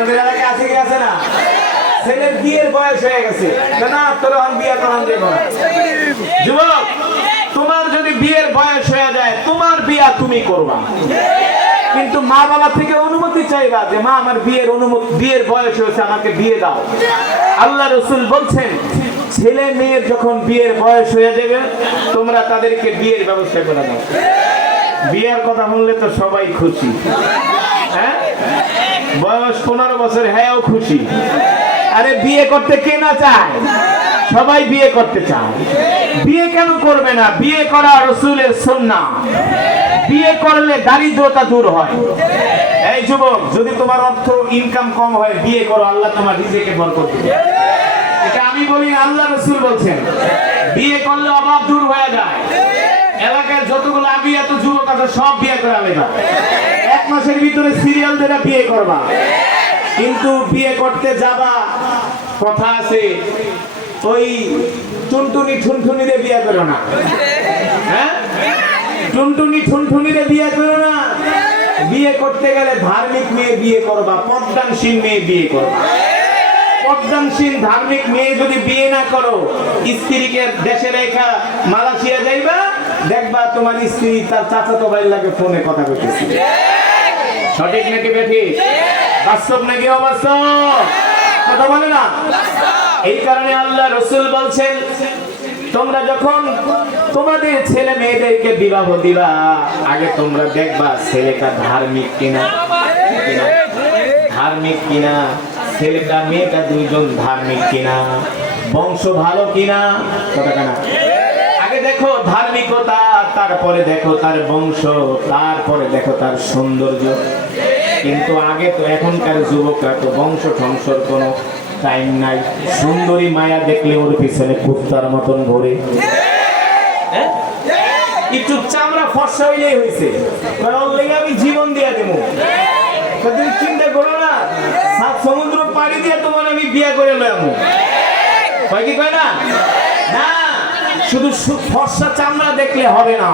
আপনাদের এলাকায় আছে কি আছে না? ছেলের বিয়ের বয়স হয়ে গেছে, না তোর বিয়ে করান দেব না। যুবক, তোমার যদি বিয়ের বয়স হয়ে যায়, তোমার বিয়ে তুমি করবা, কিন্তু মা বাবা থেকে অনুমতি চাইবা যে মা আমার বিয়ের বয়স হয়েছে, আমাকে বিয়ে দাও। আল্লাহ রাসূল বলছেন, ছেলে মেয়ের যখন বিয়ের বয়স হয়ে যাবে, তোমরা তাদেরকে বিয়ের ব্যবস্থা করে দাও। বিয়ের কথা শুনলে তো সবাই খুশি, হ্যাঁ? বয়স 15 বছর, হ্যাঁ খুশি। আরে বিয়ে করতে কে না চায়? সবাই বিয়ে করতে চায়। বিয়ে কেন করবে না? বিয়ে করা রাসূলের সুন্নাহ। বিয়ে করলে দারিদ্রতা দূর হয়। এই যুবক, যদি তোমার অর্থ ইনকাম কম হয়, বিয়ে করো, আল্লাহ তোমার রিজিকে বরকত দিবে। এটা আমি বলি না, আল্লাহ রাসূল বলছেন। বিয়ে করলে অভাব দূর হয়ে যায়। এলাকার যতগুলো আমি এত যুবক আছে সব বিয়ে করে আলেবা। 1 মাসের ভিতরে সিরিয়াল দিয়ে বিয়ে করবা, কিন্তু বিয়ে করতে যাবা, কথা আছে ওই টুনটুনি ঠুনঠুনিরে বিয়ে করো না, হ্যাঁ? টুনটুনি ঠুনঠুনিরে বিয়ে করো না। বিয়ে করতে গেলে ধার্মিক মেয়ে বিয়ে করবা, পদ্মানসীন মেয়ে বিয়ে করবা। পদ্মানসীন ধার্মিক মেয়ে যদি বিয়ে না করো, স্ত্রীকে দেশে রেখা মালয়েশিয়া যাইবা, দেখবা তোমার স্ত্রী তার চাচাতো ভাইয়ের লাগে ফোনে কথা কইতেছে। সঠিক নাকি বেঠিক? বাস্তব নাকি অবাস্তব? কথা বলে না? এই কারণে আল্লাহ রাসূল বলছেন, তোমরা যখন তোমাদের ছেলে মেয়েদেরকে বিবাহ দিবা, আগে তোমরা দেখবা ছেলেটা ধার্মিক কিনা, ধার্মিক কিনা, ছেলেটা মেয়েটা দুইজন ধার্মিক কিনা, বংশ ভালো কিনা, কথা কেনা? আগে দেখো ধার্মিকতা, তারপরে দেখো তার বংশ, তারপরে দেখো তার সৌন্দর্য। কিন্তু আগে তো, এখনকার যুবকরা তো বংশ ধ্বংসর কোনো টাইম নাই। সুন্দরী মায়া দেখলে ওর পিছনে কুত্তার মতন ঘোরে। একটু চামড়া ফর্সা হইলেই হয়েছে, আমি জীবন দিয়ে দেবো। তুমি চিন্তা করো না, 7 সমুদ্র পাড়ি দিয়ে তোমার আমি বিয়ে করে লয়ামু। কয় কি কয় না? না, শুধু ফর্সা চামড়া দেখলে হবে না।